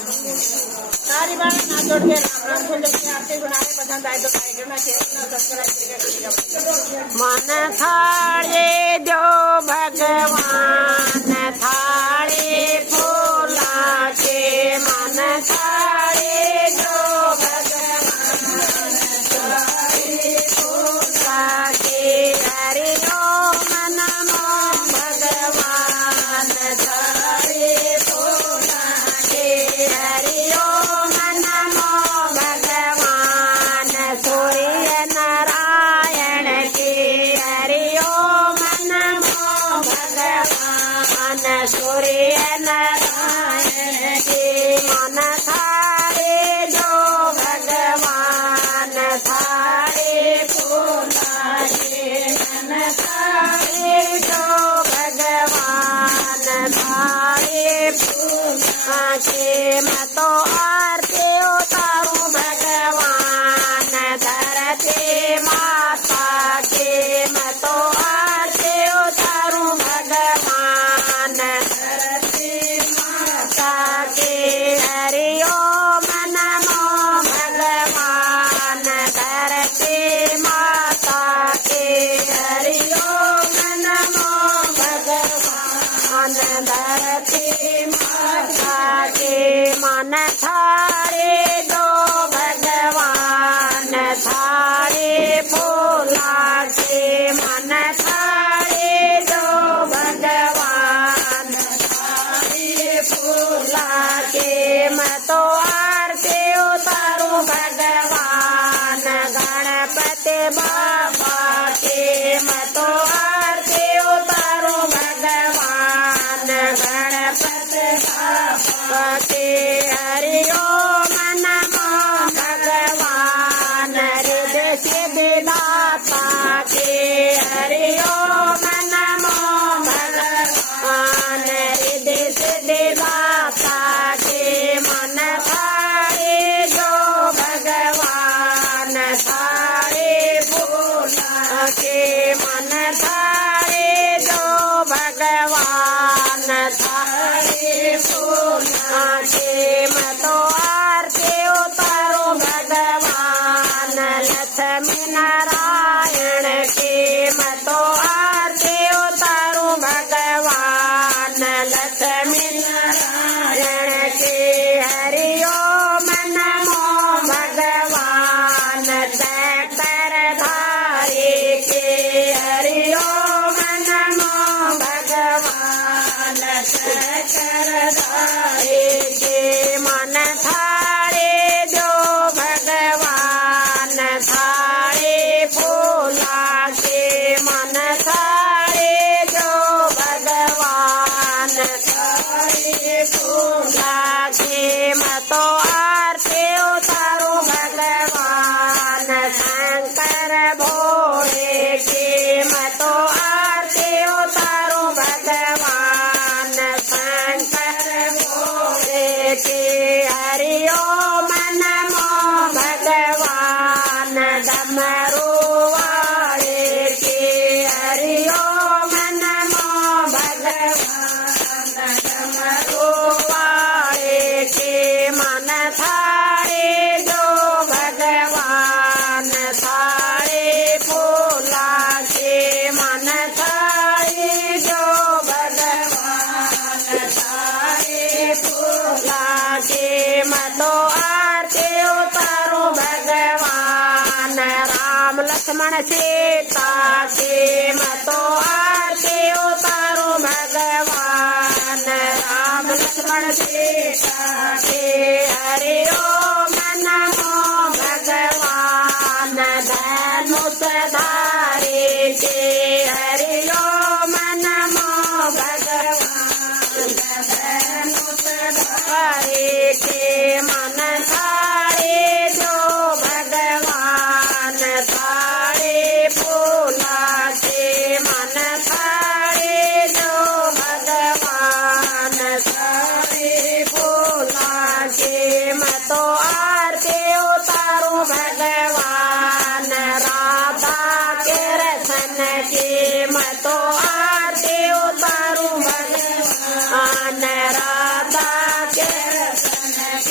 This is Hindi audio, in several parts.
सारी बात ना जोड़ के राम को जब आरती बनाने पसंद आए तो टाइगर ना शेयर ना सब्सक्राइब मन थाळे जो भगवान थाळे फुलाचे मन थाळे जो भगवान थाळे फुलाचे हरि ओम नमो भगवान थाळे फुलाचे हरि ओम नमो भगवान सूर्य नारायण के हरि ओम नमो भगवान सूर्य नारायण के मन थारे जो भगवान थारे फुलाचे मन थारे जो भगवान थारे फुलाचे मैं तो आरती उतारूं भगवान धरती माता के मैं तो आरती उतारूं भगवान धरती माता के हरि ओम नमो भगवान धरती माता के हरि ओम नमो भगवान धरती माता के मन थारे जो भगवान थारे फुलाचे मन थारे जो भगवान थारे फुलाचे मैं तो आरती उतारूं भगवान गणपति बाबा के मैं तो आरती उतारूं भगवान गणपति बाबा के हरि ओम नमो भगवान हृदय सिद्धिदाता के हरि ओम नमो भगवान हृदय सिद्धिदाता के मन थारे जो भगवान थारे फूला के मन थारे जो भगवान थारे फूला के मैं तो आरती उतारूं भगवान लक्ष्मी नारायण के मैं तो आरती उतारूं भगवान लक्ष्मी नारायण के हरि ओम नमो भगवान चक्रधारी के हरि ओम नमो भगवान चक्रधारी के मन थारे जो भगवान थारे फूला के मन थारे जो भगवान थारे फूला के मैं तो आरती उतारूं भगवान शंकर भोले के मैं तो आरती उतारूं भगवान शंकर भोले के हरि ओम नमो भगवान डमरू वाले के हरि ओम नमो भगवान डमरू वाले के मन थारे जो भगवान थारे फूला के मन थारे जो भगवान थारे फूला के मैं तो आरती उतारूं भगवान राम लक्ष्मण सीता के मैं तो आरती उतारूं भगवान राम लक्ष्मण सीता के हरि ओम नमो भगवान धनुषधारी के हरि ओम नमो भगवान धनुषधारी के मन थारे जो भगवान थारे फूला के मन थारे जो भगवान थारे फूला के मैं तो आरती उतारूं भगवान राधा के रसन के मैं तो आरती उतारूं भगवान राधा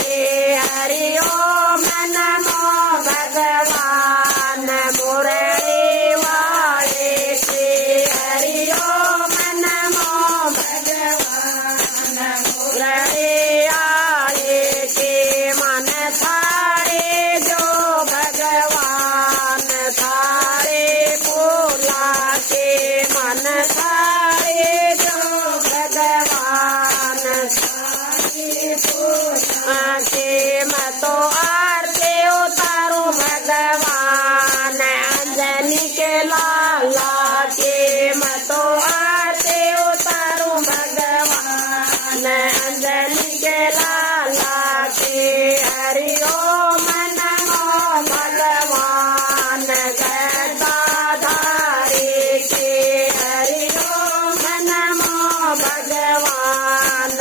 के हरिओम नमो भगवान मुरली वाले के हरिओम नमो भगवान मुरली वाले के मन थारे जो भगवान थारे बोला के मन थारे जो भगवान के मैं तो आरती उतारू भगवान अंजनी के लाला के मैं तो आरती उतारू भगवान अंजनी के लाला के हरिओम नमो भगवान गदाधारी के हरिओम नमो भगवान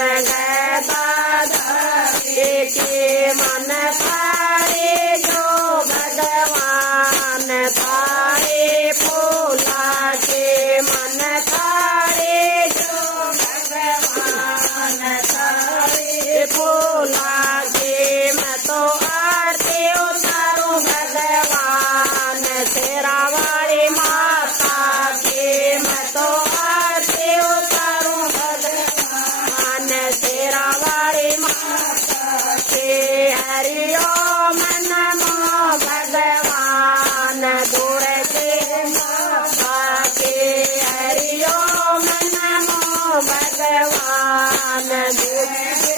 गदाधारी के मन थारे जो भगवान थारे फूला के मन थारे जो भगवान थारे फूला के मैं तो आरती उतारू भगवान तेरा वाली माता के मैं तो आरती उतारू भगवान तेरा वाली माता के हरिओम नमो भगवान दूर के माता के हरिओम नमो भगवान दूर के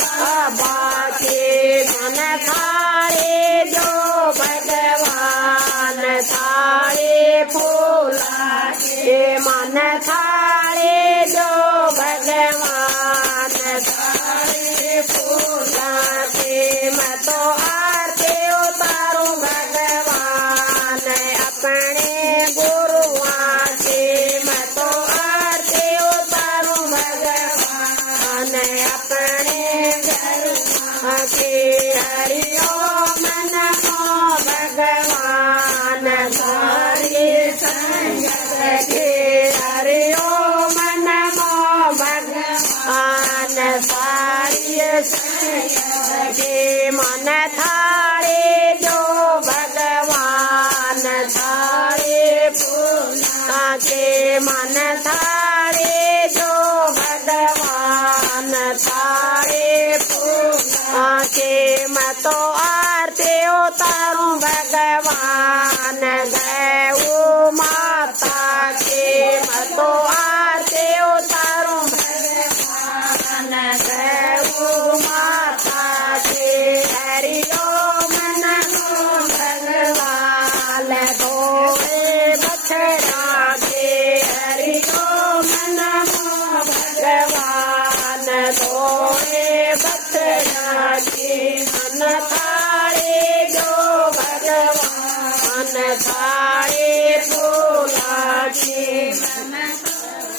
बाबा के मन थारे जो भगवान थारे फूला के मन थारे जो भगवान थारे फूला के मैं तो आरती उतारू भगवान अपने गुरुआ के मैं तो आरती उतारू भगवान अपने गुरुआ के हरिओम नमो भगवान सारी संगत के हरिओम नमो भगवान सारी संगत के मन थारे जो भगवान थारे फूला के मन थारे जो भगवान थारे फूला के मैं तो आरती उतारू भगवान गौ माता के मैं तो आरती उतारू भगवान गौ माता के हरिओम नमो भगवान धोए बछड़ा के हरिओम नमो भगवान धोए बछड़ा के मन थारे जो भगवान था